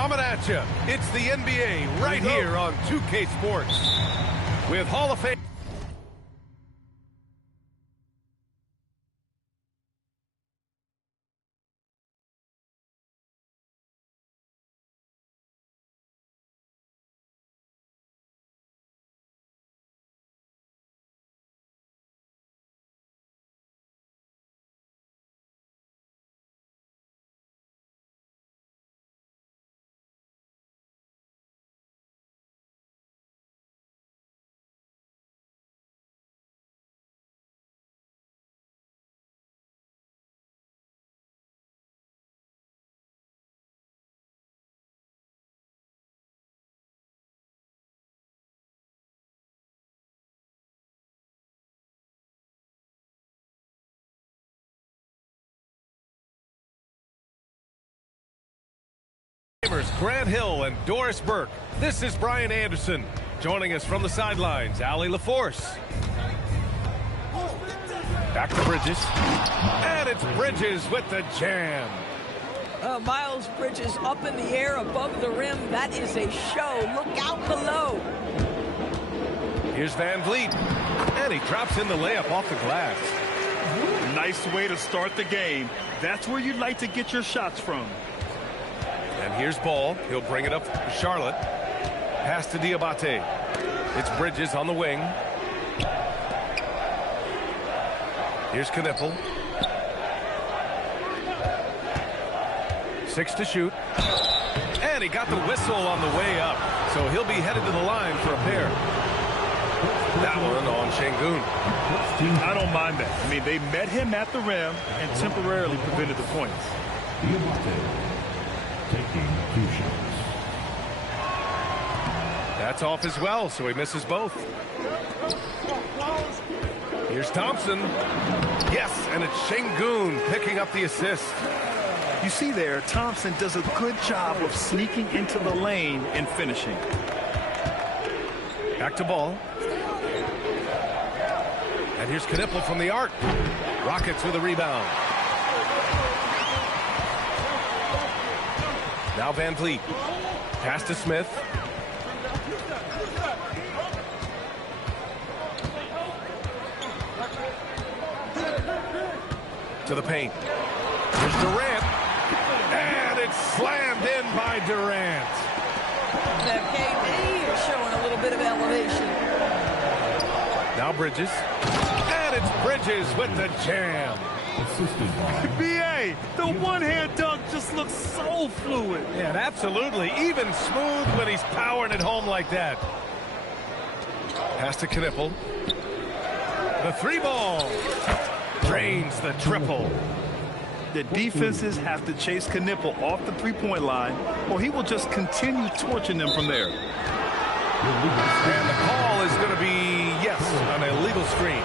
Coming at you, it's the NBA right here on 2K Sports with Hall of Fame. Grant Hill and Doris Burke. This is Brian Anderson. Joining us from the sidelines, Allie LaForce. Back to Bridges. And it's Bridges with the jam. Miles Bridges up in the air above the rim. That is a show. Look out below. Here's Van Vliet. And he drops in the layup off the glass. Nice way to start the game. That's where you'd like to get your shots from. And here's Ball. He'll bring it up to Charlotte. Pass to Diabate. It's Bridges on the wing. Here's Knipple. 6 to shoot. And he got the whistle on the way up. So he'll be headed to the line for a pair. That one on Şengün. I don't mind that. I mean, they met him at the rim and temporarily prevented the points. Taking 2 shots. That's off as well, so he misses both. Here's Thompson. Yes, and it's Şengün picking up the assist. You see there, Thompson does a good job of sneaking into the lane and finishing. Back to Ball. And here's Knipple from the arc. Rockets with a rebound. Now Van Vliet. Pass to Smith. To the paint. Here's Durant. And it's slammed in by Durant. That KD is showing a little bit of elevation. Now Bridges. And it's Bridges with the jam. B.A., the one-hand dunk just looks so fluid. Yeah, absolutely. Even smooth when he's powering it home like that. Pass to Knipple. The 3-ball. Drains the triple. The defenses have to chase Knipple off the three-point line, or he will just continue torching them from there. And the call is going to be, yes, an illegal screen.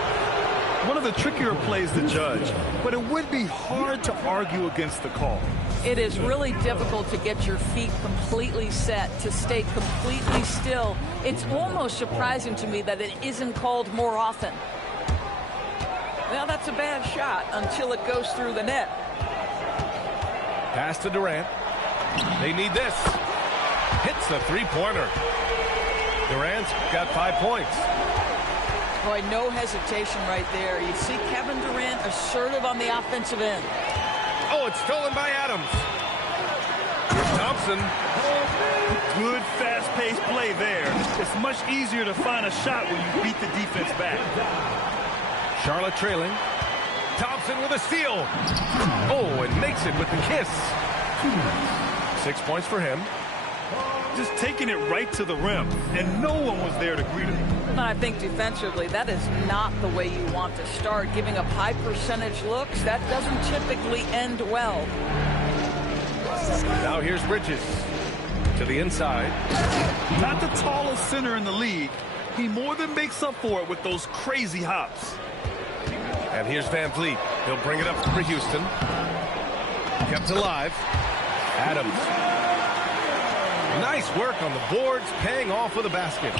One of the trickier plays to judge, but it would be hard to argue against the call. It is really difficult to get your feet completely set, to stay completely still. It's almost surprising to me that it isn't called more often. Well, that's a bad shot until it goes through the net. Pass to Durant. They need this. Hits a three-pointer. Durant's got 5 points. Boy, no hesitation right there. You see Kevin Durant assertive on the offensive end. Oh, it's stolen by Adams. Here's Thompson. Good fast-paced play there. It's much easier to find a shot when you beat the defense back. Charlotte trailing. Thompson with a steal. Oh, and makes it with the kiss. 6 points for him. Just taking it right to the rim, and no one was there to greet him. I think defensively, that is not the way you want to start. Giving up high percentage looks, that doesn't typically end well. Now here's Bridges to the inside. Not the tallest center in the league. He more than makes up for it with those crazy hops. And here's Van Vliet. He'll bring it up for Houston. Kept alive. Adams. Nice work on the boards, paying off with a basket.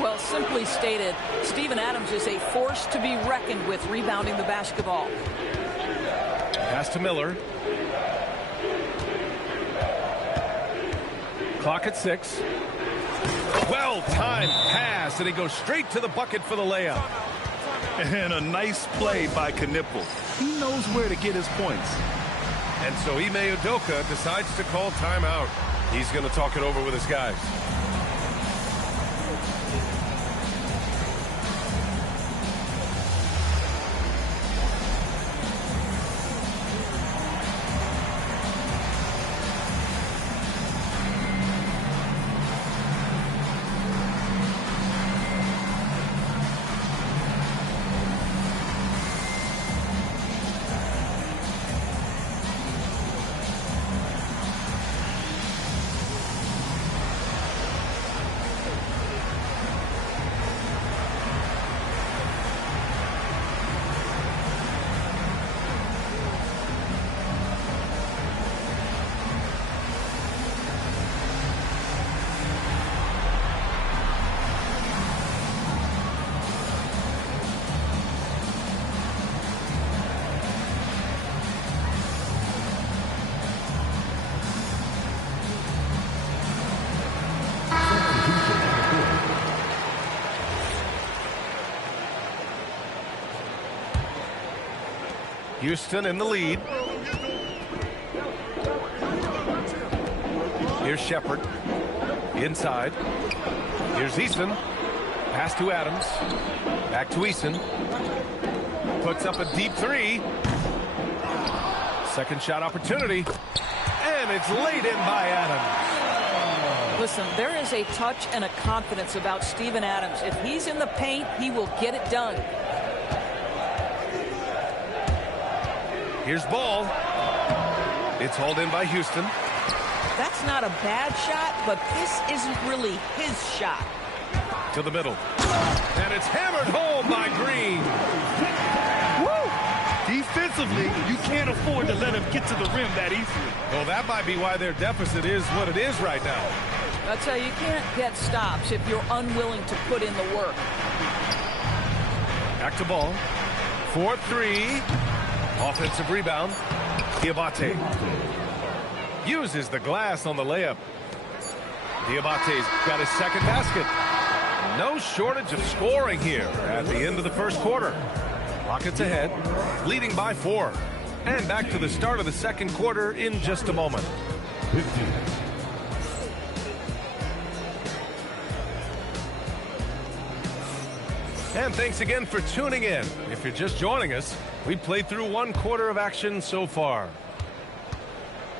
Well, simply stated, Steven Adams is a force to be reckoned with rebounding the basketball. Pass to Miller. Clock at 6. Well-timed pass, and he goes straight to the bucket for the layup. And a nice play by Knipple. He knows where to get his points. And so Ime Udoka decides to call timeout. He's going to talk it over with his guys. Houston in the lead. Here's Shepard. Inside. Here's Eason. Pass to Adams. Back to Eason. Puts up a deep three. Second shot opportunity. And it's laid in by Adams. Listen, there is a touch and a confidence about Steven Adams. If he's in the paint, he will get it done. Here's Ball. It's hauled in by Houston. That's not a bad shot, but this isn't really his shot. To the middle. And it's hammered home by Green. Woo! Defensively, you can't afford to let him get to the rim that easily. Well, that might be why their deficit is what it is right now. That's how you can't get stops if you're unwilling to put in the work. Back to Ball. 4-3. Offensive rebound. Diabate uses the glass on the layup. Diabate's got his second basket. No shortage of scoring here at the end of the first quarter. Rockets ahead, leading by 4. And back to the start of the second quarter in just a moment. 15. And thanks again for tuning in. If you're just joining us, we've played through one quarter of action so far.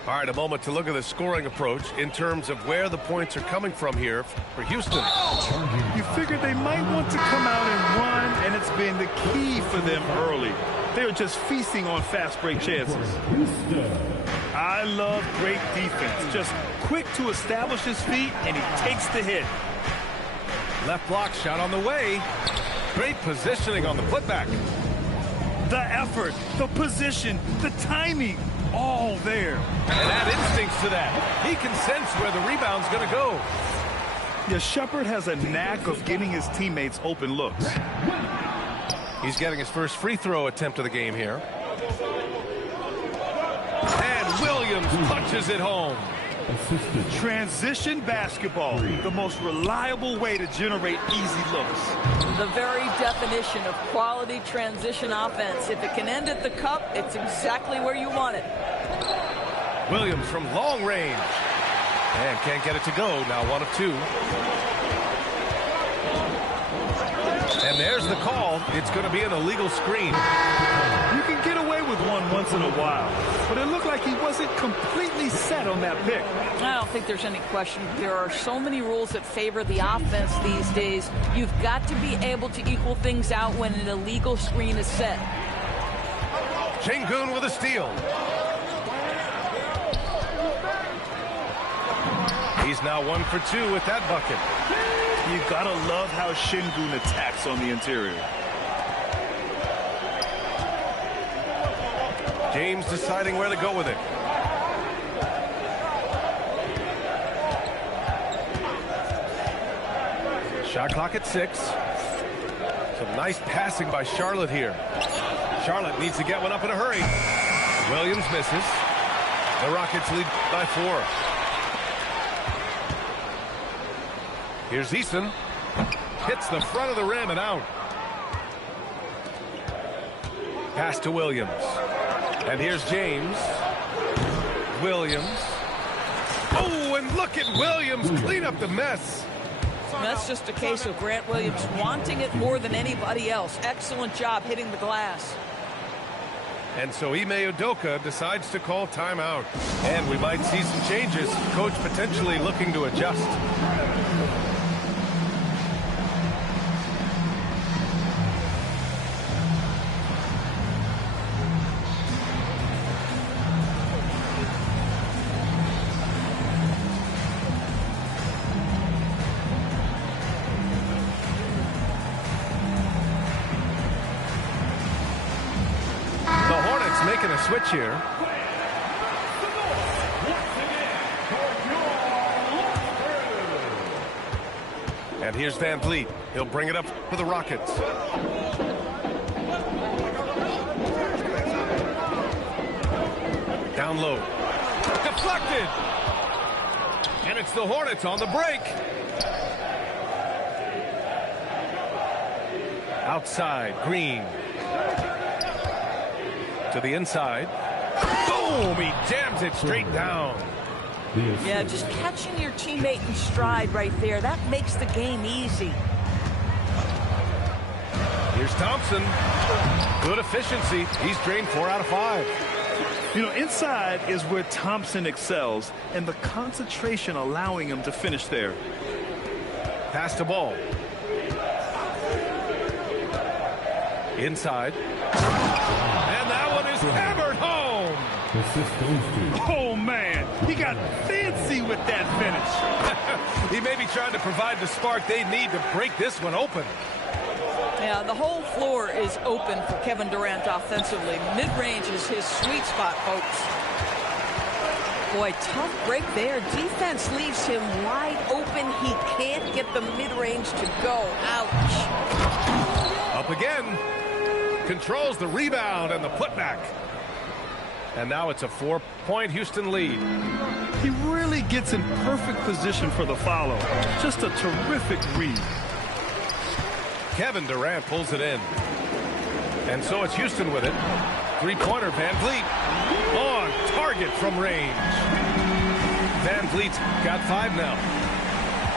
All right, a moment to look at the scoring approach in terms of where the points are coming from here for Houston. You figured they might want to come out and run, and it's been the key for them early. They're just feasting on fast break chances. I love great defense. Just quick to establish his feet, and he takes the hit. Left block shot on the way. Great positioning on the putback. The effort, the position, the timing, all there. And add instincts to that. He can sense where the rebound's going to go. Yeah, Shepard has a knack of getting his teammates open looks. He's getting his first free throw attempt of the game here. And Williams punches it home. Transition basketball, the most reliable way to generate easy looks. The very definition of quality transition offense. If it can end at the cup, it's exactly where you want it. Williams from long range. And can't get it to go. Now 1 of 2. And there's the call. It's going to be an illegal screen. You can get away with one once in a while, but it looked like he wasn't completely set on that pick. I don't think there's any question. There are so many rules that favor the offense these days. You've got to be able to equal things out when an illegal screen is set. Sengun with a steal. He's now 1 for 2 with that bucket. You gotta love how Sengun attacks on the interior. James deciding where to go with it. Shot clock at 6. Some nice passing by Charlotte here. Charlotte needs to get one up in a hurry. Williams misses. The Rockets lead by 4. Here's Eason. Hits the front of the rim and out. Pass to Williams. And here's James. Williams. Oh, and look at Williams clean up the mess. That's just a case of Grant Williams wanting it more than anybody else. Excellent job hitting the glass. And so Ime Udoka decides to call timeout. And we might see some changes. Coach potentially looking to adjust. Making a switch here. And here's Van Vliet. He'll bring it up for the Rockets. Down low. Deflected. And it's the Hornets on the break. Outside, Green. To the inside. Boom! He jams it straight down. Yeah, just catching your teammate in stride right there. That makes the game easy. Here's Thompson. Good efficiency. He's drained 4 out of 5. You know, inside is where Thompson excels, and the concentration allowing him to finish there. Pass to Ball. Inside. And that one is hammered home. Oh, man. He got fancy with that finish. He may be trying to provide the spark they need to break this one open. Yeah, the whole floor is open for Kevin Durant offensively. Mid-range is his sweet spot, folks. Boy, tough break there. Defense leaves him wide open. He can't get the mid-range to go. Ouch. Up again. Controls the rebound and the putback. And now it's a 4-point Houston lead. He really gets in perfect position for the follow. Just a terrific read. Kevin Durant pulls it in. And so it's Houston with it. Three-pointer, Van Vliet. On target from range. Van Vliet's got 5 now.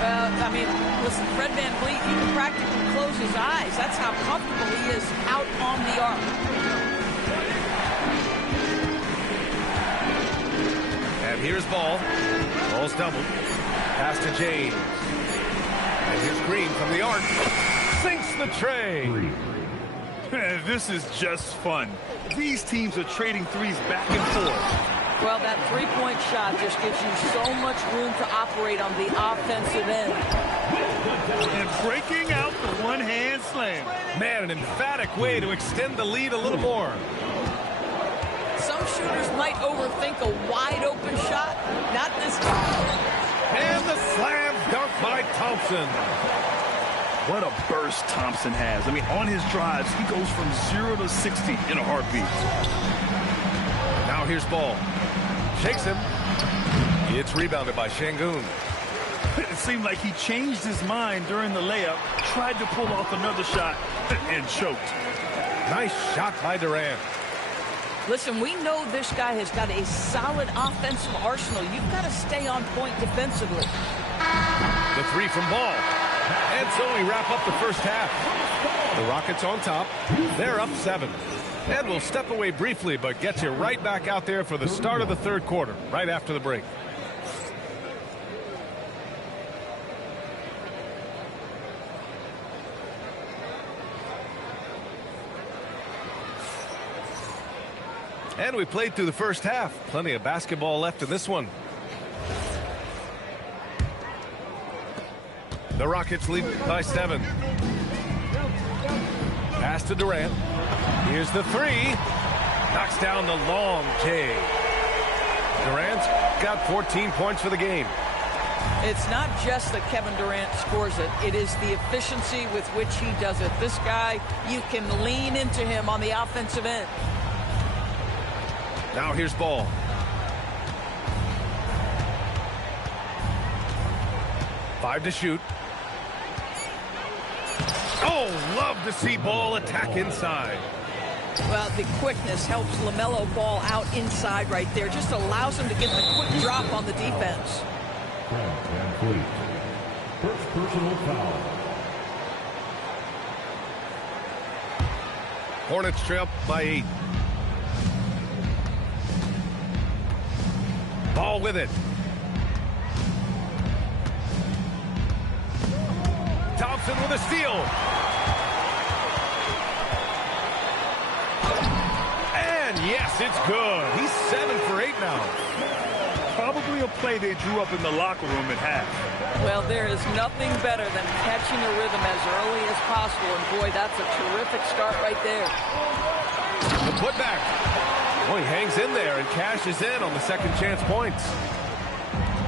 I mean, listen, Fred Van Vliet, he can practically close his eyes. That's how comfortable he is out on the arc. And here's Ball. Ball's doubled. Pass to James. And here's Green from the arc. Sinks the tray. This is just fun. These teams are trading threes back and forth. Well, that three-point shot just gives you so much room to operate on the offensive end. And breaking out the one-hand slam. Man, an emphatic way to extend the lead a little more. Some shooters might overthink a wide-open shot. Not this time. And the slam dunk by Thompson. What a burst Thompson has. I mean, on his drives, he goes from 0 to 60 in a heartbeat. Now here's Ball. Shakes him. It's rebounded by Şengün. It seemed like he changed his mind during the layup, tried to pull off another shot, and choked. Nice shot by Durant. Listen, we know this guy has got a solid offensive arsenal. You've got to stay on point defensively. The three from Ball. And so we wrap up the first half. The Rockets on top. They're up 7. And we'll step away briefly, but get you right back out there for the start of the third quarter, right after the break. And we played through the first half. Plenty of basketball left in this one. The Rockets lead by 7. Pass to Durant. Here's the three. Knocks down the long J. Durant's got 14 points for the game. It's not just that Kevin Durant scores it. It is the efficiency with which he does it. This guy, you can lean into him on the offensive end. Now here's Ball. Five to shoot. love to see Ball attack inside. Well, the quickness helps LaMelo Ball out inside right there. Just allows him to get the quick drop on the defense. Van Fleet. First personal foul. Hornets trail by 8. Ball with it. Thompson with a steal. And yes, it's good. He's 7 for 8 now. Probably a play they drew up in the locker room at half. Well, there is nothing better than catching a rhythm as early as possible. And boy, that's a terrific start right there. The putback. Boy, he hangs in there and cashes in on the second chance points.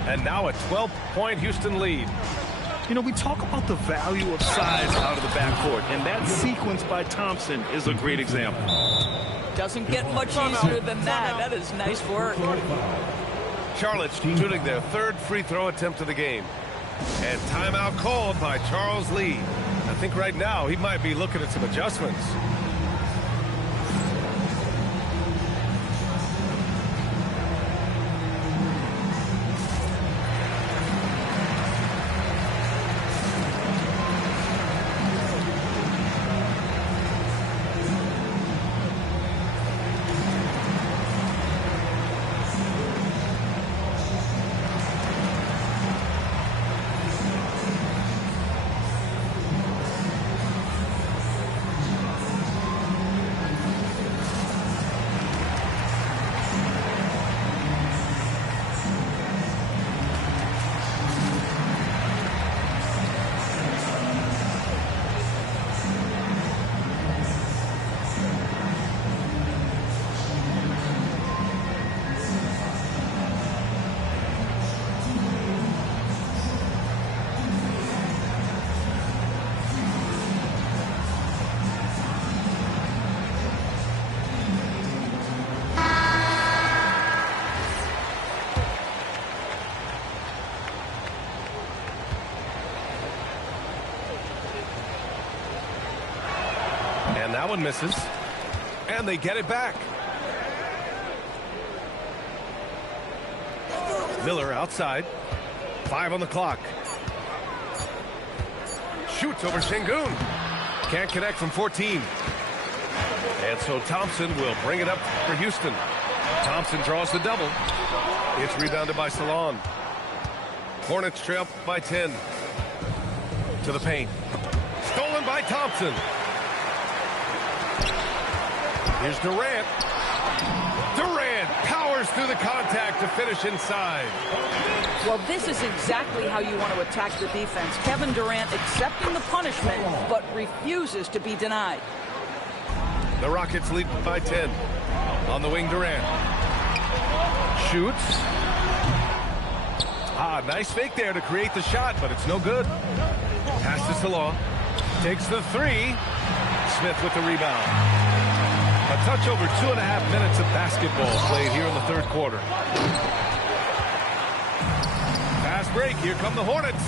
And now a 12-point Houston lead. You know, we talk about the value of size out of the backcourt, and that sequence by Thompson is a great example. Doesn't get much easier than that. That is nice work. Charlotte's shooting their third free throw attempt of the game. And timeout called by Charles Lee. I think right now he might be looking at some adjustments. And that one misses. And they get it back. Miller outside. 5 on the clock. Shoots over Sengun. Can't connect from 14. And so Thompson will bring it up for Houston. Thompson draws the double. It's rebounded by Salon. Hornets trail by 10. To the paint. Stolen by Thompson. Here's Durant. Durant powers through the contact to finish inside. Well, this is exactly how you want to attack the defense. Kevin Durant accepting the punishment, but refuses to be denied. The Rockets lead by 10. On the wing, Durant. Shoots. Nice fake there to create the shot, but it's no good. Pass to Salah. Takes the 3. Smith with the rebound. A touch over 2.5 minutes of basketball played here in the third quarter. Fast break. Here come the Hornets.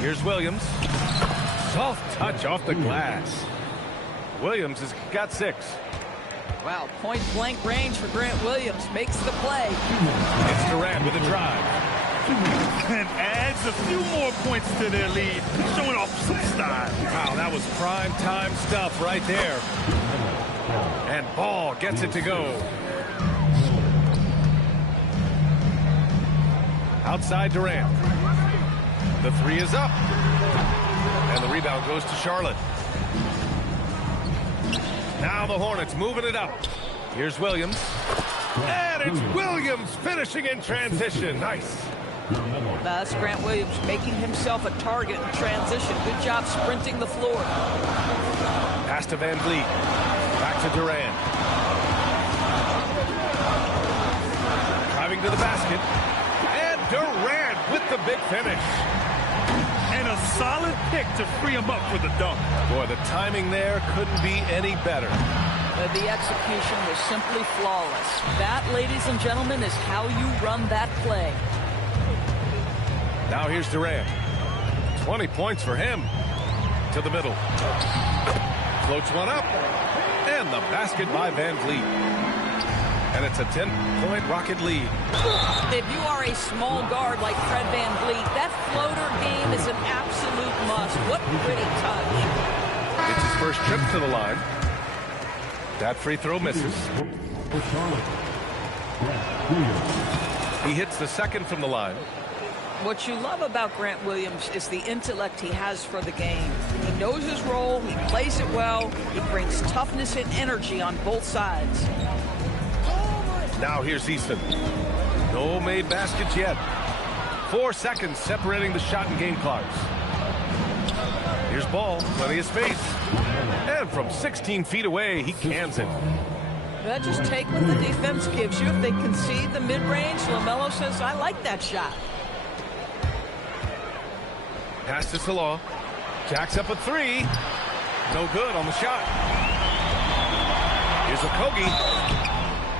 Here's Williams. Soft touch off the glass. Williams has got 6. Wow, point-blank range for Grant Williams. Makes the play. It's Durant with a drive. And adds a few more points to their lead, showing off some style. Wow, that was prime time stuff right there. And Ball gets it to go. Outside Durant. The 3 is up. And the rebound goes to Charlotte. Now the Hornets moving it up. Here's Williams. And it's Williams finishing in transition. Nice. That's Grant Williams making himself a target in transition. Good job sprinting the floor. Pass to Van Vliet. Back to Durant. Driving to the basket. And Durant with the big finish. And a solid pick to free him up for the dunk. Boy, the timing there couldn't be any better. The execution was simply flawless. That, ladies and gentlemen, is how you run that play. Now here's Durant. 20 points for him. to the middle. Floats one up. And the basket by Van Vliet. And it's a 10-point Rocket lead. If you are a small guard like Fred Van Vliet, that floater game is an absolute must. What pretty touch. It's his first trip to the line. That free throw misses. For Charlotte, Grant Williams. He hits the second from the line. What you love about Grant Williams is the intellect he has for the game. He knows his role, he plays it well, he brings toughness and energy on both sides. Now here's Easton. No made baskets yet. 4 seconds separating the shot and game clocks. Here's Ball, plenty of space. And from 16 feet away, he cans it. But just take what the defense gives you. If they concede the mid-range, LaMelo says, I like that shot. Pass to Salah. Jacks up a 3. No good on the shot. Here's Okogie.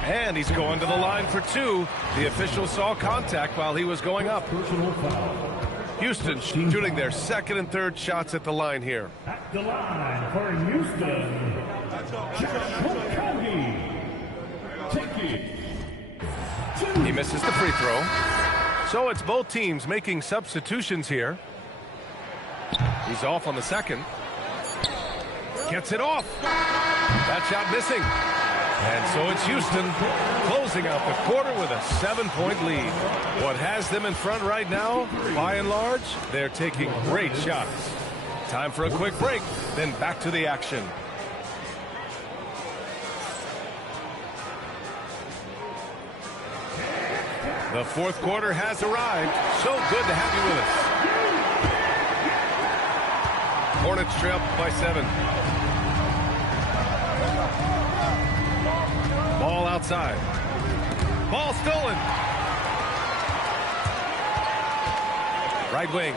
And he's going to the line for 2. The official saw contact while he was going up. Personal foul. Houston shooting their second and third shots at the line here. At the line for Houston, Okogie. Take it. He misses the free throw. So it's both teams making substitutions here. He's off on the second. Gets it off. That shot missing. And so it's Houston closing out the quarter with a 7-point lead. What has them in front right now, by and large, they're taking great shots. Time for a quick break, then back to the action. The fourth quarter has arrived. So good to have you with us. Hornets trail by 7. Ball outside. Ball stolen. Right wing.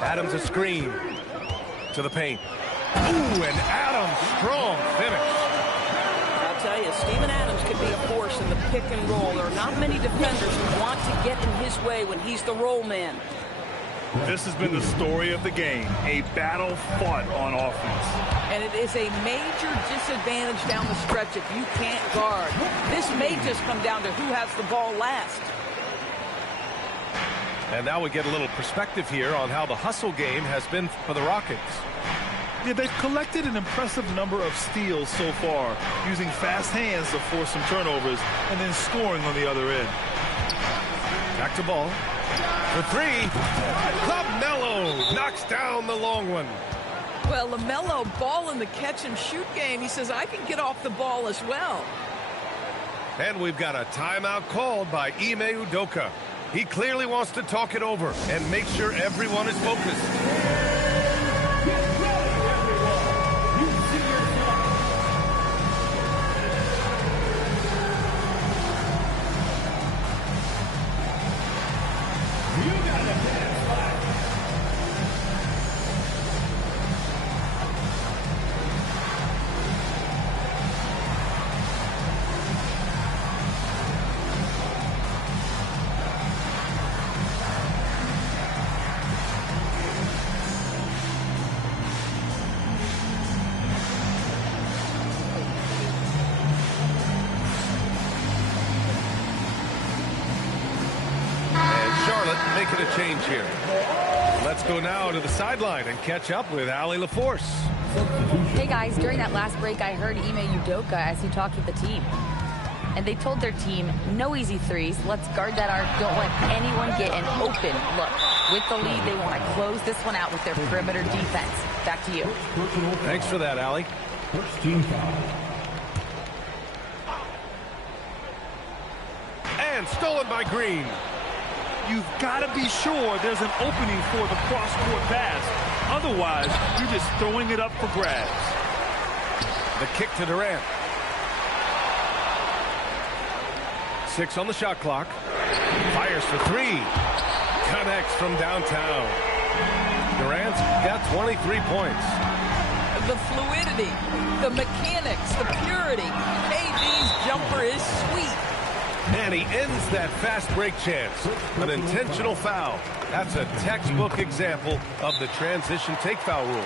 Adams a screen to the paint. Ooh, and Adams strong finish. I'll tell you, Steven Adams could be a force in the pick and roll. There are not many defenders who want to get in his way when he's the roll man. This has been the story of the game, a battle fought on offense. And it is a major disadvantage down the stretch if you can't guard. This may just come down to who has the ball last. And now we get a little perspective here on how the hustle game has been for the Rockets. Yeah, they've collected an impressive number of steals so far, using fast hands to force some turnovers and then scoring on the other end. Back to Ball. For 3. LaMelo knocks down the long one. Well, LaMelo, Ball in the catch-and-shoot game. He says, I can get off the ball as well. And we've got a timeout called by Ime Udoka. He clearly wants to talk it over and make sure everyone is focused. Making a change here. Let's go now to the sideline and catch up with Allie LaForce. Hey guys, during that last break I heard Ime Udoka as he talked with the team. And they told their team, no easy threes, let's guard that arc, don't let anyone get an open look. With the lead, they want to close this one out with their perimeter defense. Back to you. Thanks for that, Allie. First team foul. And stolen by Green. You've got to be sure there's an opening for the cross-court pass. Otherwise, you're just throwing it up for grabs. The kick to Durant. 6 on the shot clock. Fires for 3. Connects from downtown. Durant's got 23 points. The fluidity, the mechanics, the purity. KD's jumper is sweet. And he ends that fast break chance. An intentional foul. That's a textbook example of the transition take foul rule.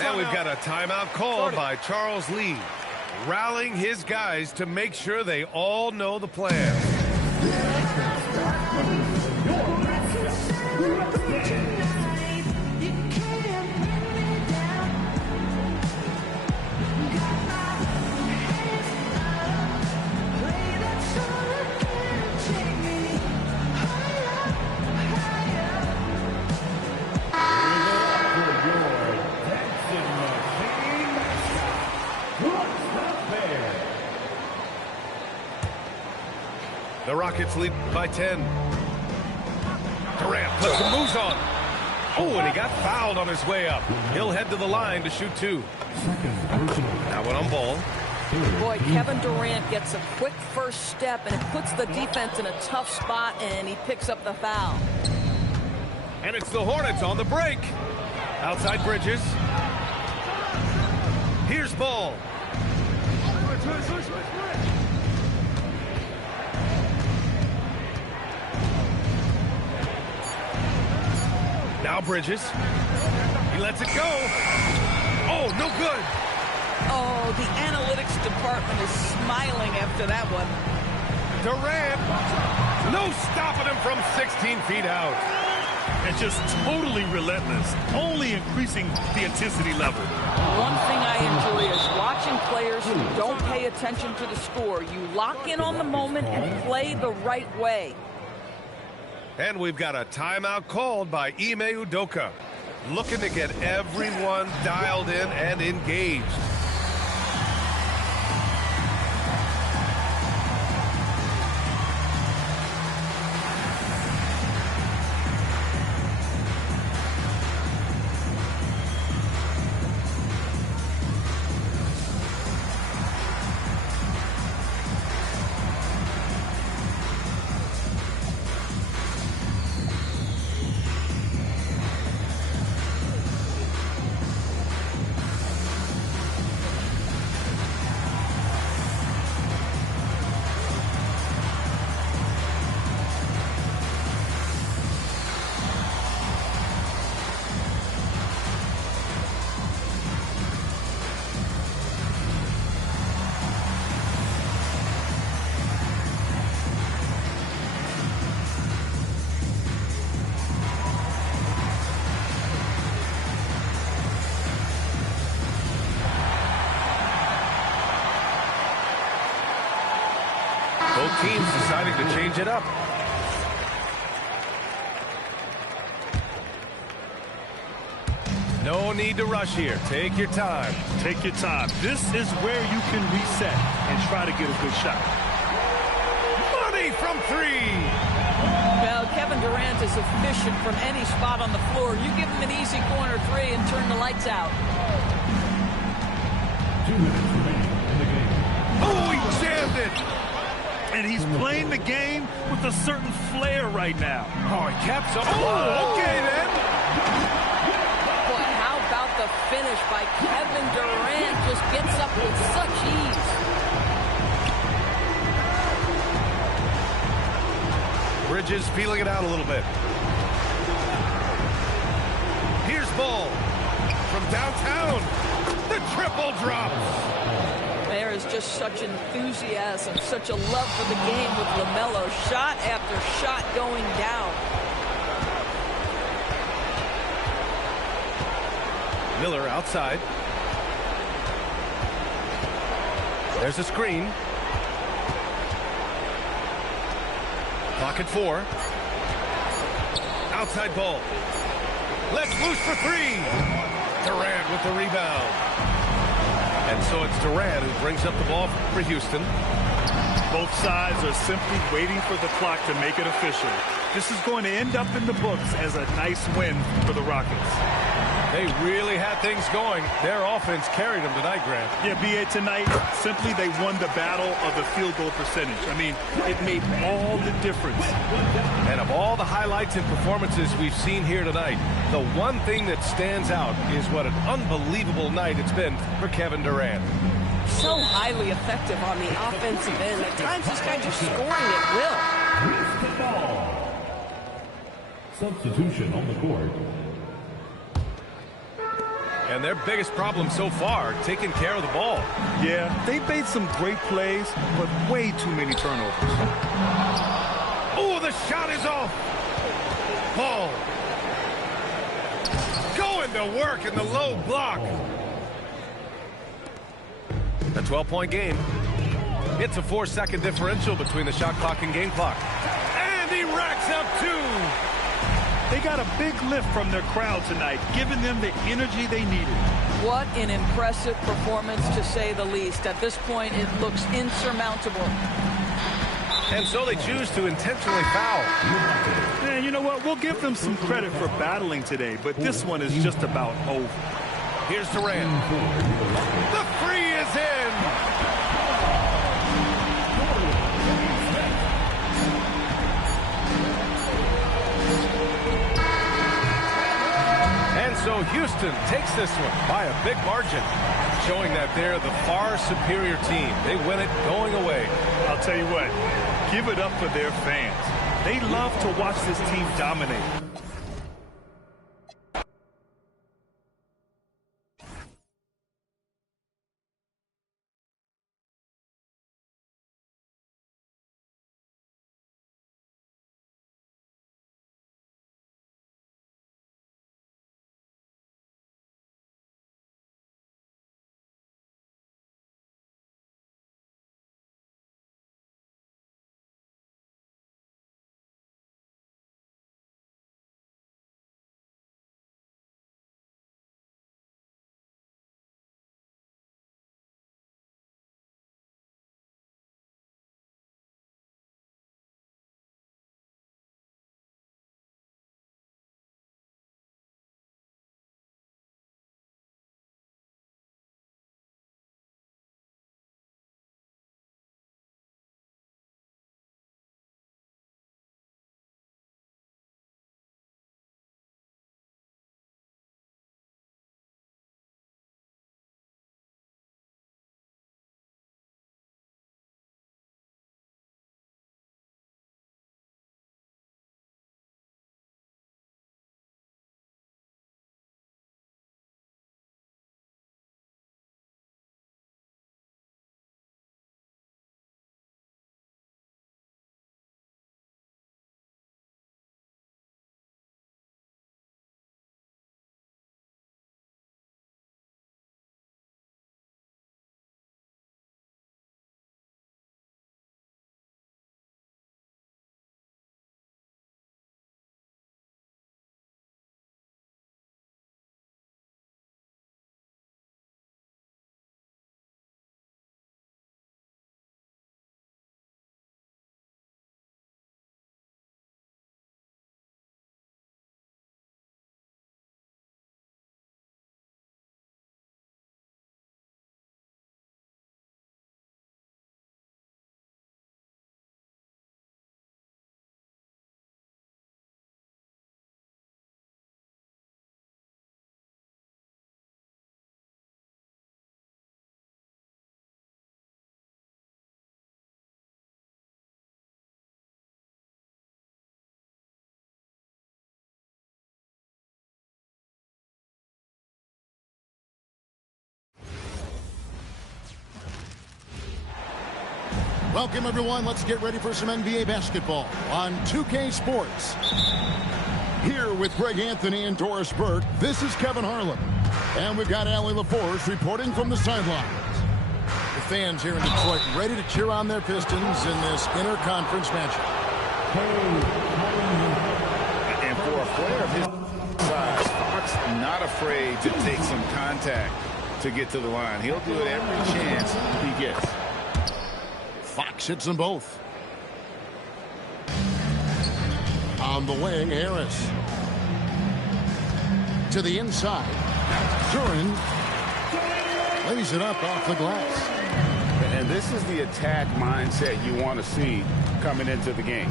And we've got a timeout called by Charles Lee, rallying his guys to make sure they all know the plan. The Rockets lead by 10. Durant puts some moves on. Oh, and he got fouled on his way up. He'll head to the line to shoot 2. Now one on ball. Boy, Kevin Durant gets a quick first step, and it puts the defense in a tough spot, and he picks up the foul. And it's the Hornets on the break. Outside Bridges. Here's Ball. Now Bridges. He lets it go. Oh, no good. Oh, the analytics department is smiling after that one. Durant. No stopping him from 16 feet out. And just totally relentless, only increasing the intensity level. One thing I enjoy is watching players who don't pay attention to the score. You lock in on the moment and play the right way. And we've got a timeout called by Ime Udoka, looking to get everyone dialed in and engaged. Both teams deciding to change it up. No need to rush here. Take your time. Take your time. This is where you can reset and try to get a good shot. Money from 3. Well, Kevin Durant is efficient from any spot on the floor. You give him an easy corner 3 and turn the lights out. 2 minutes remaining in the game. Oh, he jammed it. And he's playing the game with a certain flair right now. Oh, he caps up. Oh, okay then. Boy, how about the finish by Kevin Durant? Just gets up with such ease. Bridges feeling it out a little bit. Here's Ball from downtown. The triple drops. There is just such enthusiasm, such a love for the game with LaMelo. Shot after shot going down. Miller outside. There's a screen. Clock at 4. Outside Ball. Let's loose for 3. Durant with the rebound. And so it's Durant who brings up the ball for Houston. Both sides are simply waiting for the clock to make it official. This is going to end up in the books as a nice win for the Rockets. They really had things going. Their offense carried them tonight, Grant. Yeah, B.A., tonight, simply they won the battle of the field goal percentage. I mean, it made all the difference. And of all the highlights and performances we've seen here tonight, the one thing that stands out is what an unbelievable night it's been for Kevin Durant. So highly effective on the offensive end. At times, this guy just scoring at will. Substitution on the court. And their biggest problem so far, taking care of the ball. Yeah, they made some great plays, but way too many turnovers. Oh, the shot is off. Ball. Going to work in the low block. A 12-point game. It's a 4-second differential between the shot clock and game clock. And he racks up 2. They got a big lift from their crowd tonight, giving them the energy they needed. What an impressive performance, to say the least. At this point, it looks insurmountable. And so they choose to intentionally foul. And you know what? We'll give them some credit for battling today, but this one is just about over. Here's Durant. The free is in. And so Houston takes this one by a big margin, showing that they're the far superior team. They win it going away. I'll tell you what, give it up for their fans. They love to watch this team dominate. Welcome, everyone. Let's get ready for some NBA basketball on 2K Sports. Here with Greg Anthony and Doris Burke, this is Kevin Harlan. And we've got Allie LaForce reporting from the sidelines. The fans here in Detroit ready to cheer on their Pistons in this interconference matchup. And for a player of his size, Fox not afraid to take some contact to get to the line. He'll do it every chance he gets. Fox hits them both. On the wing, Harris. To the inside. Duren lays it up off the glass. And this is the attack mindset you want to see coming into the game.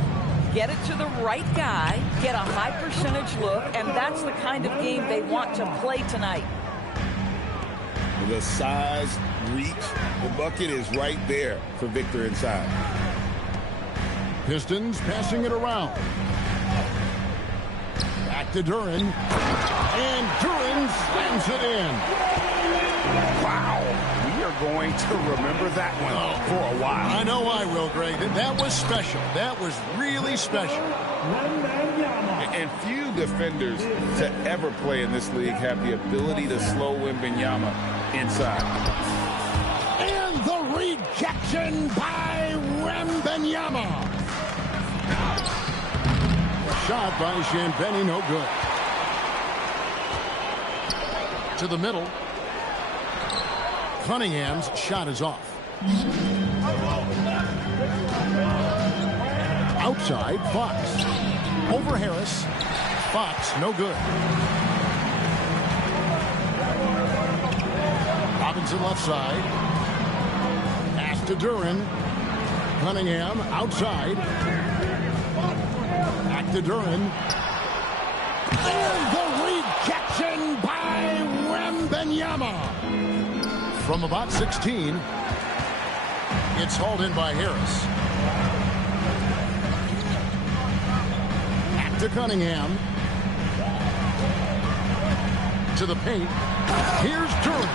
Get it to the right guy, get a high percentage look, and that's the kind of game they want to play tonight. The size, reach, the bucket is right there for Victor inside. Pistons passing it around. Back to Duren. And Duren slams it in. Wow. We are going to remember that one for a while. I know I will, Greg. That was special. That was really special. And few defenders to ever play in this league have the ability to slow Wembanyama inside. And the rejection by Wembanyama. Shot by Champagnie, no good. To the middle. Cunningham's shot is off. Outside, Fox. Over Harris. Fox, no good. Robinson left side. Pass to Duren. Cunningham outside. Back to Duren. And the rejection by Wembanyama. From about 16. It's hauled in by Harris. Back to Cunningham. To the paint. Here's Duren.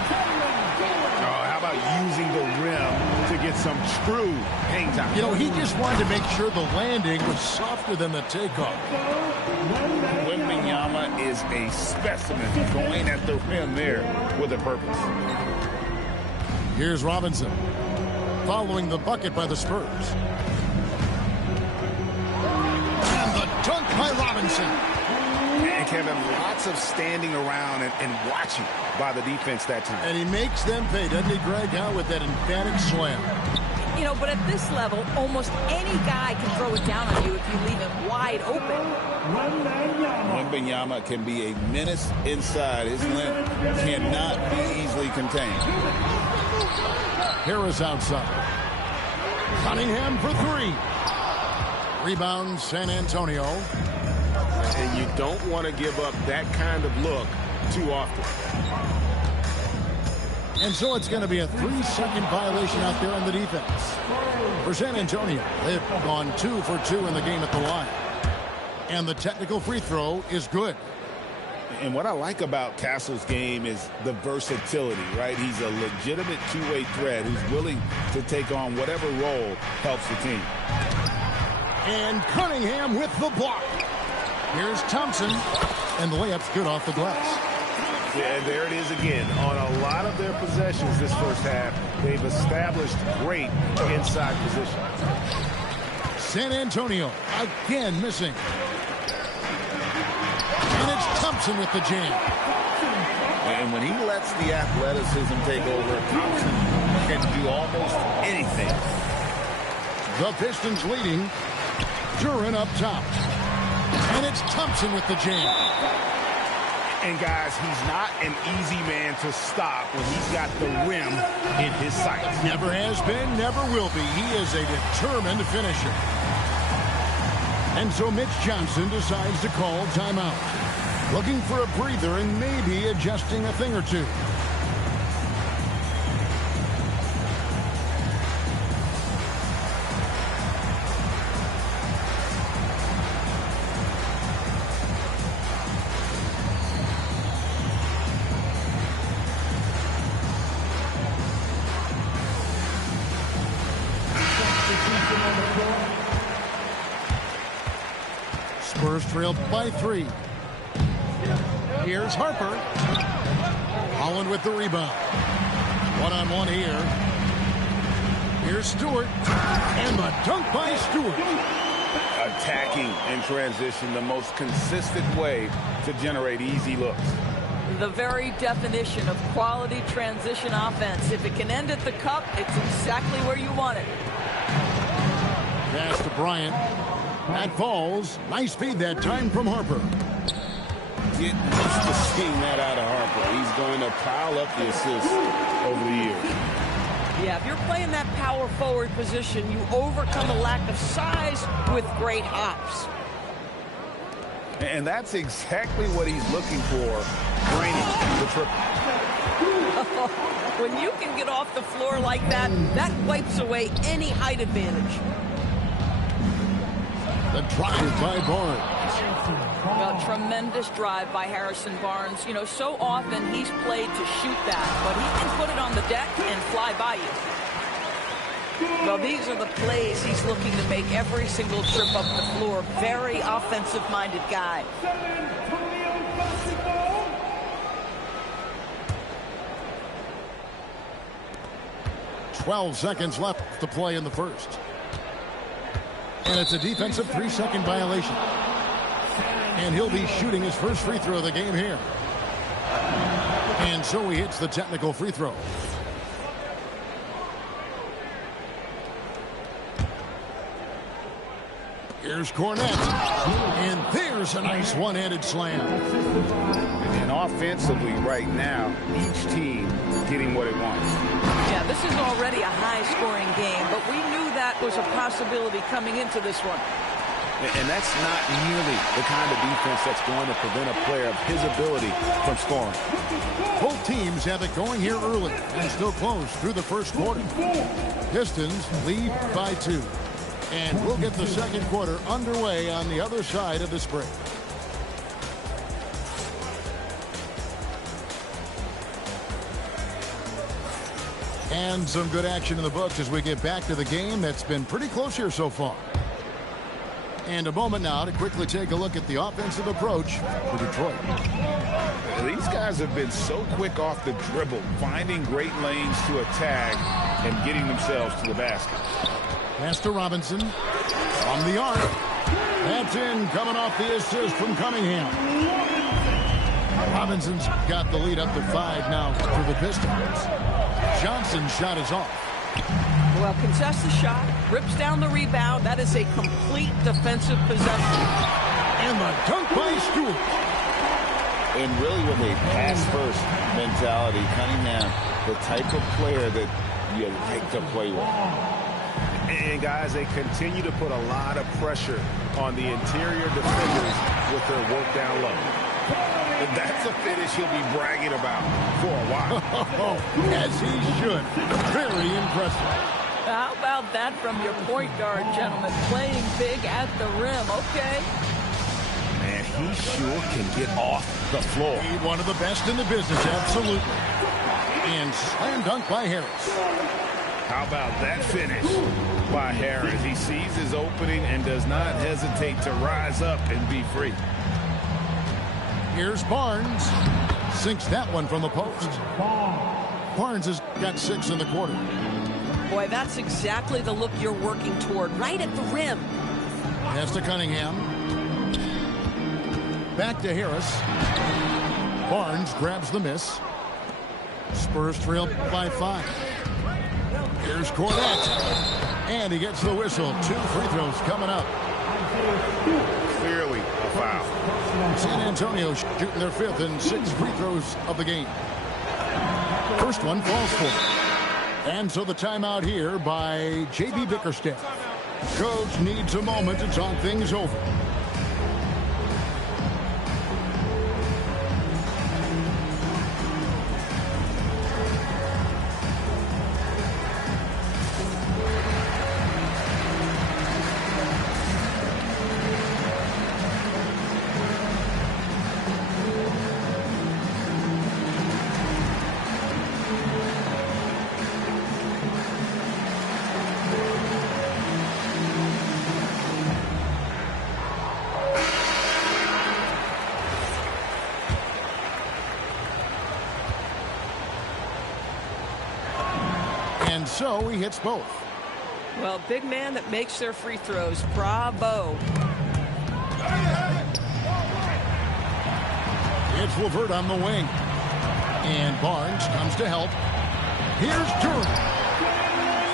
How about using the rim to get some true hang time? You know, he just wanted to make sure the landing was softer than the takeoff. Wembanyama is a specimen going at the rim there with a purpose. Here's Robinson. Following the bucket by the Spurs. And the dunk by Robinson. And Kevin, lots of standing around and watching by the defense that time. And he makes them pay, doesn't he, Greg, with that emphatic slam. You know, but at this level, almost any guy can throw it down on you if you leave him wide open. Wembanyama can be a menace inside. His length cannot be easily contained. Harris outside. Cunningham for three. Rebound, San Antonio. And you don't want to give up that kind of look too often. And so it's going to be a 3-second violation out there on the defense. For San Antonio, they've gone 2 for 2 in the game at the line. And the technical free throw is good. And what I like about Castle's game is the versatility, right? He's a legitimate two-way threat who's willing to take on whatever role helps the team. And Cunningham with the block. Here's Thompson. And the layup's good off the glass. Yeah, and there it is again. On a lot of their possessions this first half, they've established great inside position. San Antonio again missing. And it's Thompson with the jam. And when he lets the athleticism take over, Thompson can do almost anything. The Pistons leading. Duren up top. And it's Thompson with the jam. And guys, he's not an easy man to stop when he's got the rim in his sights. Never has been, never will be. He is a determined finisher. And so Mitch Johnson decides to call timeout. Looking for a breather and maybe adjusting a thing or two. Spurs trailed by 3. Here's Harper. Holland with the rebound. One-on-one here. Here's Stewart. And the dunk by Stewart. Attacking in transition, the most consistent way to generate easy looks. The very definition of quality transition offense. If it can end at the cup, it's exactly where you want it. Pass to Bryant. That falls. Nice feed that time from Harper. Get used to seeing that out of Harper. He's going to pile up the assists over the years. Yeah, if you're playing that power forward position, you overcome a lack of size with great hops. And that's exactly what he's looking for, draining the triple. When you can get off the floor like that, that wipes away any height advantage. The drive by Barnes. Well, tremendous drive by Harrison Barnes. You know, so often he's played to shoot that, but he can put it on the deck and fly by you. Well, these are the plays he's looking to make every single trip up the floor. Very offensive-minded guy. 12 seconds left to play in the first. And it's a defensive 3-second violation. And he'll be shooting his first free throw of the game here. And so he hits the technical free throw. Here's Cornette. And there's a nice one-handed slam. And offensively right now, each team getting what it wants. Yeah, this is already a high-scoring game, but we knew that was a possibility coming into this one. And that's not nearly the kind of defense that's going to prevent a player of his ability from scoring. Both teams have it going here early and still close through the first quarter. Pistons lead by 2. And we'll get the second quarter underway on the other side of this break. And some good action in the books as we get back to the game that's been pretty close here so far. And a moment now to quickly take a look at the offensive approach for Detroit. These guys have been so quick off the dribble, finding great lanes to attack and getting themselves to the basket. Pass to Robinson from the arc. That's in, coming off the assist from Cunningham. Robinson's got the lead up to 5 now for the Pistons. Johnson's shot is off. Well, contests the shot, rips down the rebound. That is a complete defensive possession. And the dunk by Stewart. And really with a pass-first mentality, Cunningham, the type of player that you like to play with. And guys, they continue to put a lot of pressure on the interior defenders with their work down low. And that's a finish he'll be bragging about for a while. As he should. Very impressive. How about that from your point guard, gentlemen? Playing big at the rim, okay? Man, he sure can get off the floor. He's one of the best in the business, absolutely. And slam dunk by Harris. How about that finish by Harris? He sees his opening and does not hesitate to rise up and be free. Here's Barnes. Sinks that one from the post. Barnes has got 6 in the quarter. Boy, that's exactly the look you're working toward, right at the rim. Pass to Cunningham. Back to Harris. Barnes grabs the miss. Spurs trail by 5. Here's Cornette. And he gets the whistle. 2 free throws coming up. Clearly a foul. San Antonio shooting their 5th and 6th free throws of the game. First one falls for. And so the timeout here by J.B. Bickerstaff. Coach needs a moment to talk things over. And so he hits both. Well, big man that makes their free throws. Bravo. It's LeVert on the wing. And Barnes comes to help. Here's Duren.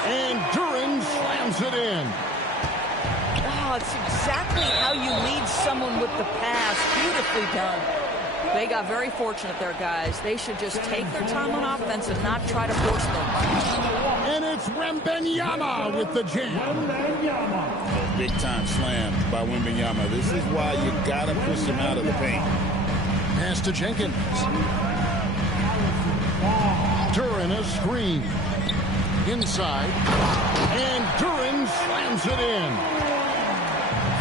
And Duren slams it in. Oh, it's exactly how you lead someone with the pass. Beautifully done. They got very fortunate there, guys. They should just take their time on offense and not try to force them. And it's Wembanyama with the jam. Big time slam by Wembanyama. This is why you gotta push him out of the paint. Pass to Jenkins. Duren a screen. Inside. And Duren slams it in.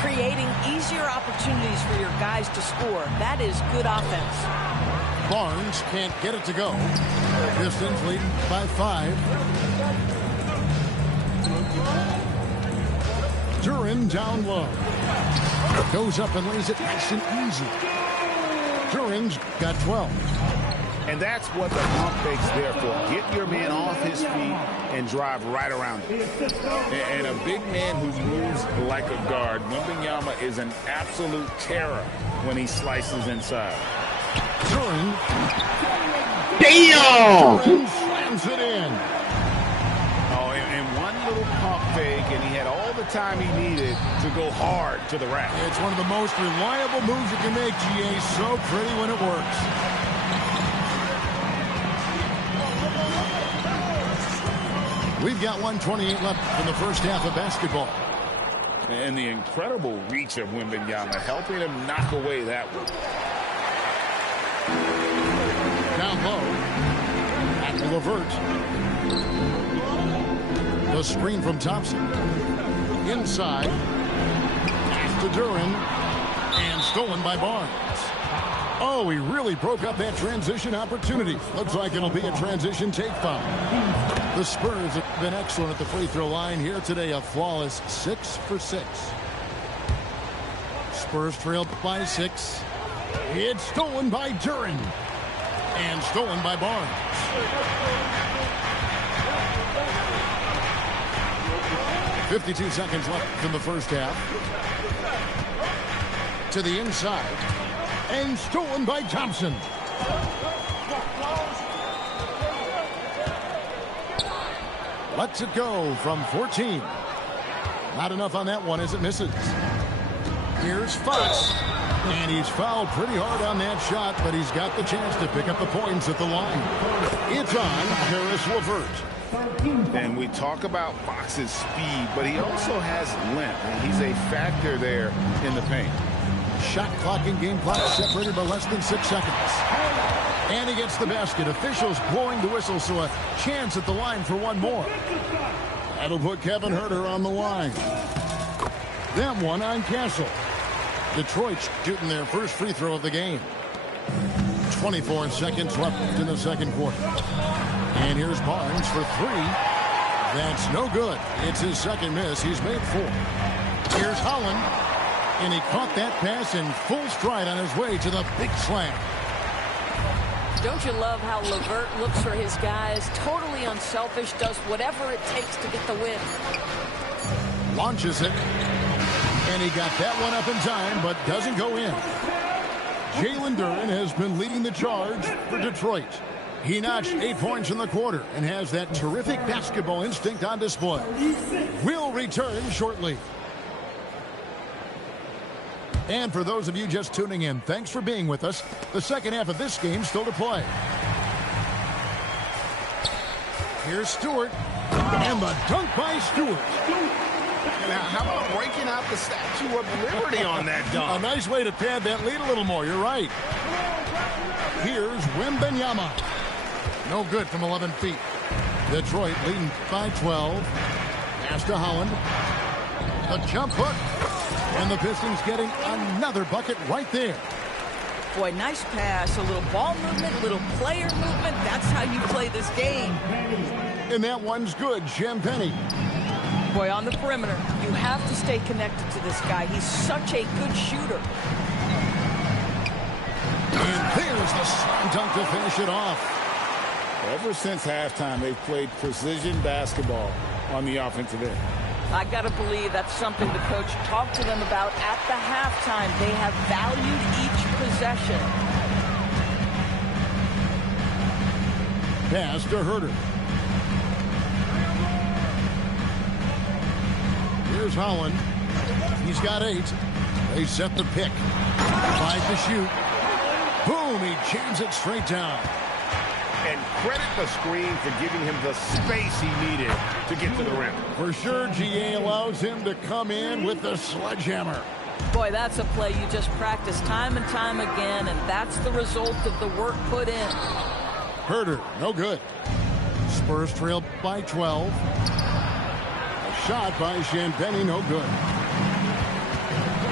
Creating easier opportunities for your guys to score. That is good offense. Barnes can't get it to go. Pistons leading by 5. Duren down low. Goes up and lays it nice and easy. Duren's got 12. And that's what the pump fake's there for. Get your man off his feet and drive right around him. And a big man who moves like a guard, Wembanyama is an absolute terror when he slices inside. Duren. Damn! Duren slams it in. Oh, and one little pump fake, and he had all the time he needed to go hard to the rack. It's one of the most reliable moves you can make, GA. So pretty when it works. We've got 1:28 left in the first half of basketball. And the incredible reach of Wembanyama, helping him knock away that one. Down low. Back to LeVert. The screen from Thompson. Inside. Pass to Duren. And stolen by Barnes. Oh, he really broke up that transition opportunity. Looks like it'll be a transition take foul. The Spurs have been excellent at the free throw line here today. A flawless 6 for 6. Spurs trailed by 6. It's stolen by Duren. And stolen by Barnes. .52 seconds left in the first half. To the inside. And stolen by Thompson. Lets it go from 14. Not enough on that one as it misses. Here's Fox. And he's fouled pretty hard on that shot, but he's got the chance to pick up the points at the line. It's on Caris LeVert. And we talk about Fox's speed, but he also has length, and he's a factor there in the paint. Shot clock and game clock separated by less than 6 seconds. And he gets the basket. Officials blowing the whistle, so a chance at the line for one more. That'll put Kevin Huerter on the line. That one on Castle. Detroit shooting their first free throw of the game. 24 seconds left in the second quarter. And here's Barnes for 3. That's no good. It's his second miss. He's made 4. Here's Holland. And he caught that pass in full stride on his way to the big slam. Don't you love how LeVert looks for his guys? Totally unselfish, does whatever it takes to get the win. Launches it. And he got that one up in time, but doesn't go in. Jalen Duren has been leading the charge for Detroit. He notched 8 points in the quarter and has that terrific basketball instinct on display. Will return shortly. And for those of you just tuning in, thanks for being with us. The second half of this game still to play. Here's Stewart. And the dunk by Stewart. Now, how about breaking out the Statue of Liberty on that dunk? A nice way to pad that lead a little more. You're right. Here's Wembanyama. No good from 11 feet. Detroit leading by 12. Pass to Holland. A jump hook. And the Pistons getting another bucket right there. Boy, nice pass. A little ball movement, a little player movement. That's how you play this game. And that one's good. Champagnie. Boy, on the perimeter, you have to stay connected to this guy. He's such a good shooter. And there's the slam dunk to finish it off. Ever since halftime, they've played precision basketball on the offensive end. I got to believe that's something the coach talked to them about at the halftime. They have valued each possession. Pass to Huerter. Here's Holland. He's got 8. They set the pick. 5 to shoot. Boom, he jams it straight down. And credit the screen for giving him the space he needed to get to the rim. For sure, GA allows him to come in with the sledgehammer. Boy, that's a play you just practice time and time again, and that's the result of the work put in. Herder, no good. Spurs trail by 12. A shot by Champagny, no good.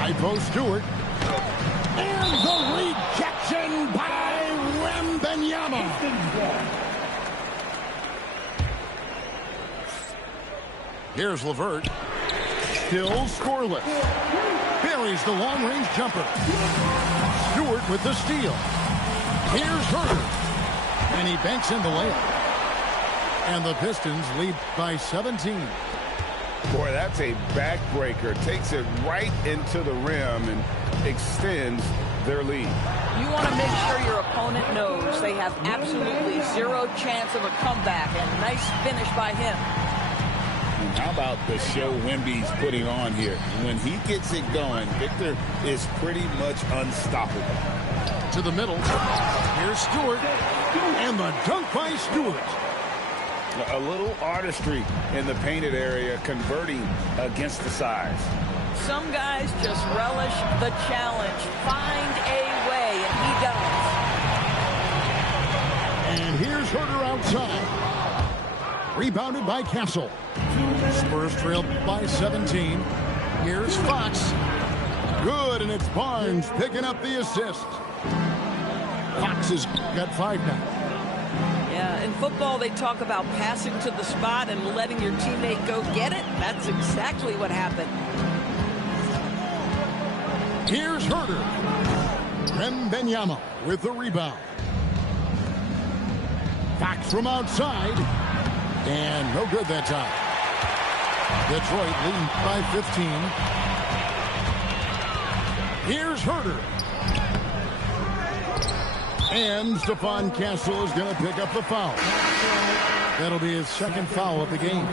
High post Stewart. And the rejection by Wembanyama. Here's LeVert. Still scoreless. Buries the long-range jumper. Stewart with the steal. Here's Herder. And he banks in the layup. And the Pistons lead by 17. Boy, that's a backbreaker. Takes it right into the rim and extends their lead. You want to make sure your opponent knows they have absolutely zero chance of a comeback, and nice finish by him. And how about the show Wemby's putting on here? When he gets it going, Victor is pretty much unstoppable. To the middle. Here's Stewart. And the dunk by Stewart. A little artistry in the painted area, converting against the size. Some guys just relish the challenge. Find a way, and he does. And here's Herder outside. Rebounded by Castle. Spurs trail by 17. Here's Fox. Good, and it's Barnes picking up the assist. Fox has got 5 now. Yeah, in football, they talk about passing to the spot and letting your teammate go get it. That's exactly what happened. Here's Herder. Wembanyama with the rebound. Fox from outside. And no good that time. Detroit leading by 15. Here's Herder. And Stephon Castle is going to pick up the foul. That'll be his second foul of the game.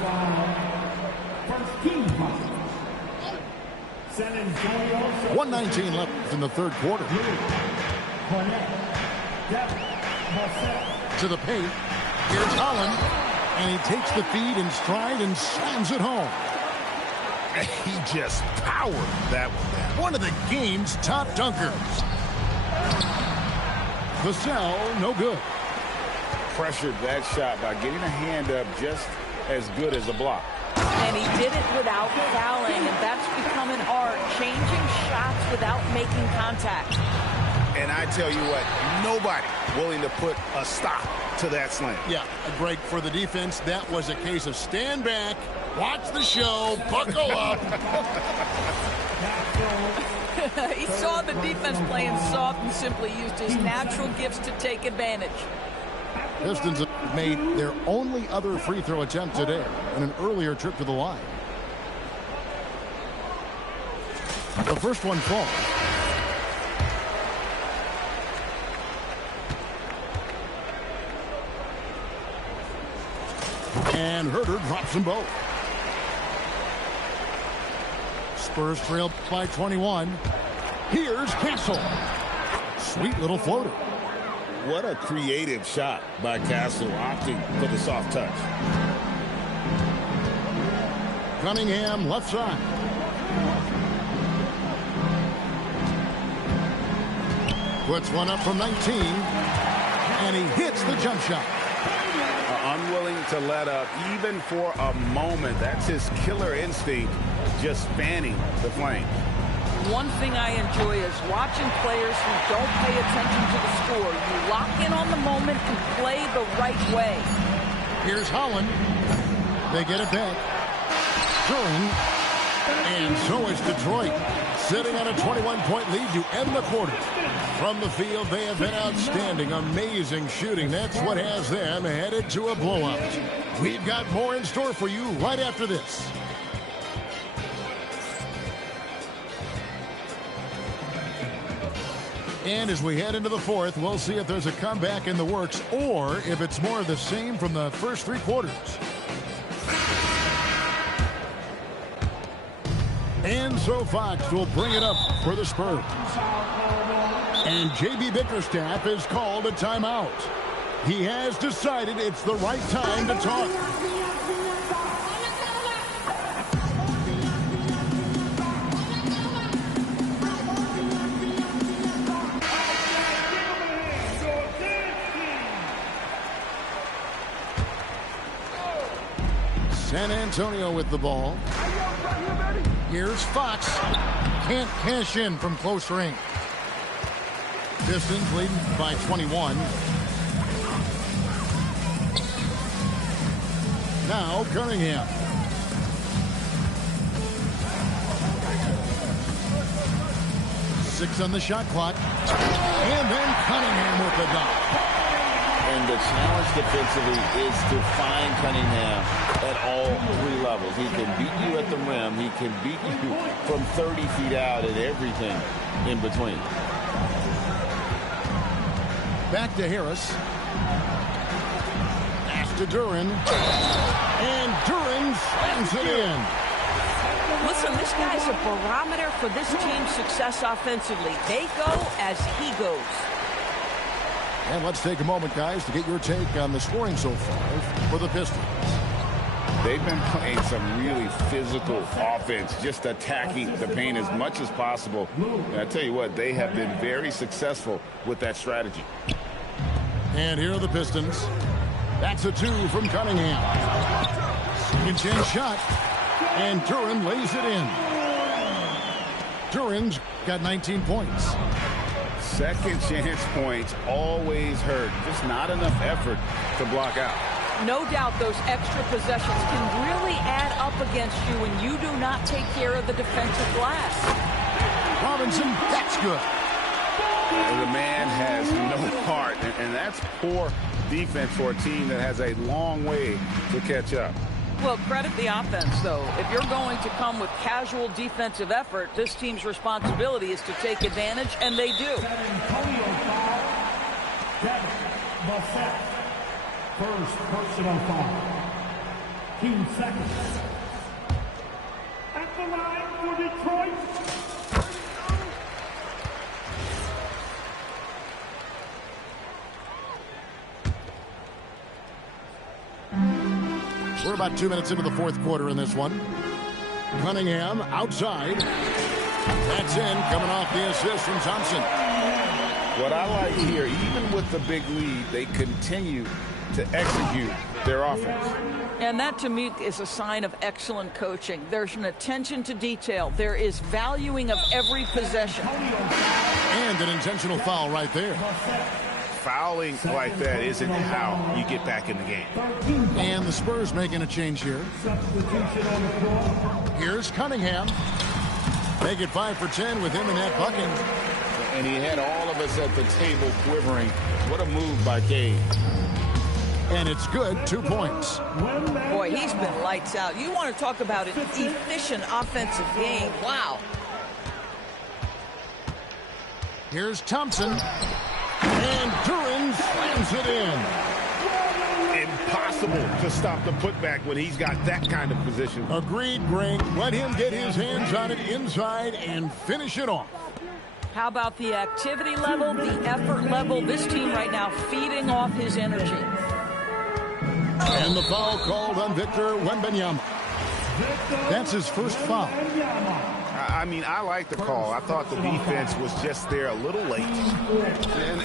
1:19 left in the third quarter. To the paint. Here's Holland. And he takes the feed in stride and slams it home. He just powered that one down. One of the game's top dunkers. Vassell, no good. Pressured that shot by getting a hand up just as good as a block. And he did it without fouling, and that's become an art, changing shots without making contact. And I tell you what, nobody willing to put a stop to that slam. Yeah, a break for the defense. That was a case of stand back, watch the show, buckle up. He saw the defense playing soft and simply used his natural gifts to take advantage. Pistons have made their only other free throw attempt today on an earlier trip to the line. The first one falls. And Herder drops them both. Spurs trail by 21. Here's Castle. Sweet little floater. What a creative shot by Castle, opting for the soft touch. Cunningham left side. Puts one up from 19. And he hits the jump shot. Unwilling to let up even for a moment. That's his killer instinct, just fanning the flame. One thing I enjoy is watching players who don't pay attention to the score. You lock in on the moment and play the right way. Here's Holland. They get it back. Curran. And so is Detroit, sitting on a 21-point lead to end the quarter. From the field, they have been outstanding. Amazing shooting. That's what has them headed to a blowout. We've got more in store for you right after this. And as we head into the fourth, we'll see if there's a comeback in the works or if it's more of the same from the first 3 quarters. And so Fox will bring it up for the Spurs. And J.B. Bickerstaff has called a timeout. He has decided it's the right time to talk. San Antonio with the ball. Here's Fox. Can't cash in from close range. Pistons leading by 21. Now Cunningham. Six on the shot clock. And then Cunningham with the dunk. And the challenge defensively is to find Cunningham at all three levels. He can beat you at the rim. He can beat you from 30 feet out and everything in between. Back to Harris. Pass to Duren. And Duren slams it in. Listen, this guy's a barometer for this team's success offensively. They go as he goes. And let's take a moment, guys, to get your take on the scoring so far for the Pistons. They've been playing some really physical offense, just attacking the paint as much as possible. And I tell you what, they have been very successful with that strategy. And here are the Pistons. That's a 2 from Cunningham. Second chance shot. And Duren lays it in. Duren's got 19 points. Second chance points always hurt. Just not enough effort to block out. No doubt those extra possessions can really add up against you when you do not take care of the defensive glass. Robinson, that's good. The man has no heart, and that's poor defense for a team that has a long way to catch up. Well, credit the offense, though. If you're going to come with casual defensive effort, this team's responsibility is to take advantage, and they do. First personal foul. 2 seconds. At the line for Detroit. We're about 2 minutes into the fourth quarter in this one. Cunningham outside. That's in, coming off the assist from Thompson. What I like here, even with the big lead, they continue to execute their offense. And that, to me, is a sign of excellent coaching. There's an attention to detail. There is valuing of every possession. And an intentional foul right there. Fouling like that isn't how you get back in the game. And the Spurs making a change here. Here's Cunningham. Make it 5 for 10 with him in that bucket. And he had all of us at the table quivering. What a move by Cade. And it's good, 2 points. Boy, he's been lights out. You want to talk about an efficient offensive game. Wow. Here's Thompson. And Duren slams it in. Impossible to stop the putback when he's got that kind of position. Agreed, Greg. Let him get his hands on it inside and finish it off. How about the activity level, the effort level? This team right now feeding off his energy. And the foul called on Victor Wembanyama. That's his first foul. I mean, I like the call. I thought the defense was just there a little late.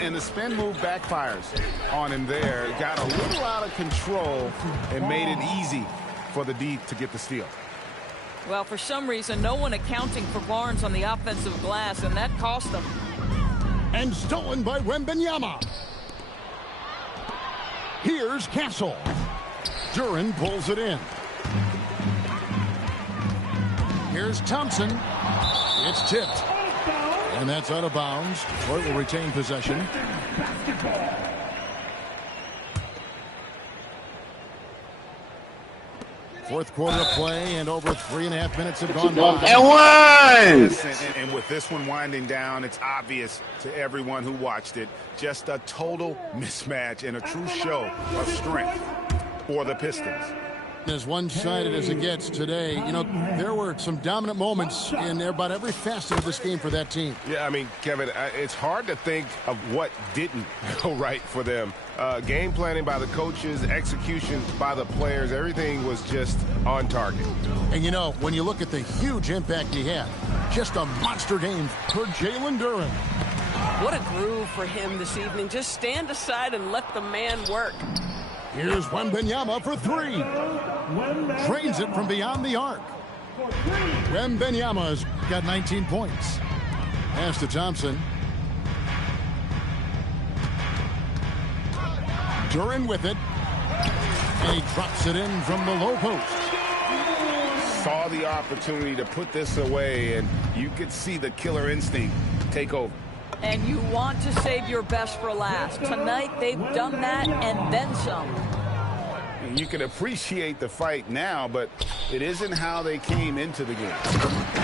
And the spin move backfires on him there. Got a little out of control and made it easy for the D to get the steal. Well, for some reason, no one accounting for Barnes on the offensive glass, and that cost them. And stolen by Wembanyama. Here's Castle. Duren pulls it in. Here's Thompson. It's tipped. And that's out of bounds. Detroit will retain possession. Fourth quarter of play, and over 3.5 minutes have gone by. And with this one winding down, it's obvious to everyone who watched it. Just a total mismatch and a true show of strength for the Pistons. As one-sided as it gets today, you know, there were some dominant moments in about every facet of this game for that team. Yeah, I mean, Kevin, it's hard to think of what didn't go right for them. Game planning by the coaches, execution by the players, everything was just on target. And, you know, when you look at the huge impact he had, just a monster game for Jalen Duren. What a groove for him this evening. Just stand aside and let the man work. Here's Wembanyama for three. Trains it from beyond the arc. Wembanyama's got 19 points. Pass to Thompson. Duren with it. And he drops it in from the low post. Saw the opportunity to put this away, and you could see the killer instinct take over. And you want to save your best for last. Tonight, they've done that and then some. You can appreciate the fight now, but it isn't how they came into the game.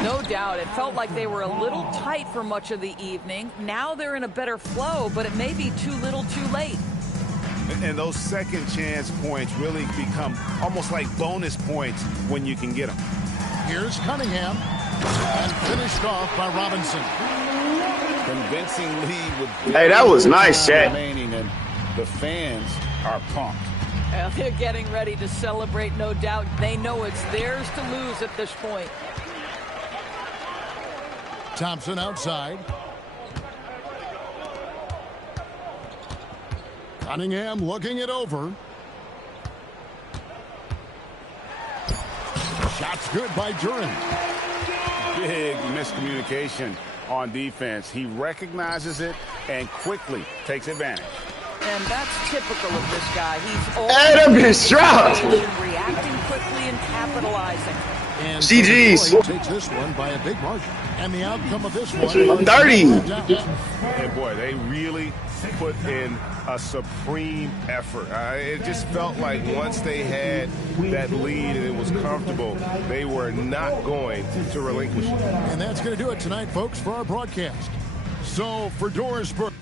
No doubt. It felt like they were a little tight for much of the evening. Now they're in a better flow, but it may be too little too late. And those second chance points really become almost like bonus points when you can get them. Here's Cunningham. And finished off by Robinson. Convincing lead with hey, that was nice, Shaq. Remaining, and the fans are pumped. They're getting ready to celebrate, no doubt. They know it's theirs to lose at this point. Thompson outside. Cunningham looking it over. Shot's good by Duren. Big miscommunication on defense. He recognizes it and quickly takes advantage. And that's typical of this guy. He's always reacting quickly and capitalizing. And GG's. takes this one by a big margin. And the outcome of this one I'm dirty. And boy, they really put in a supreme effort. It just felt like once they had that lead and it was comfortable, they were not going to relinquish it. And that's going to do it tonight, folks, for our broadcast. So for Doris Burke.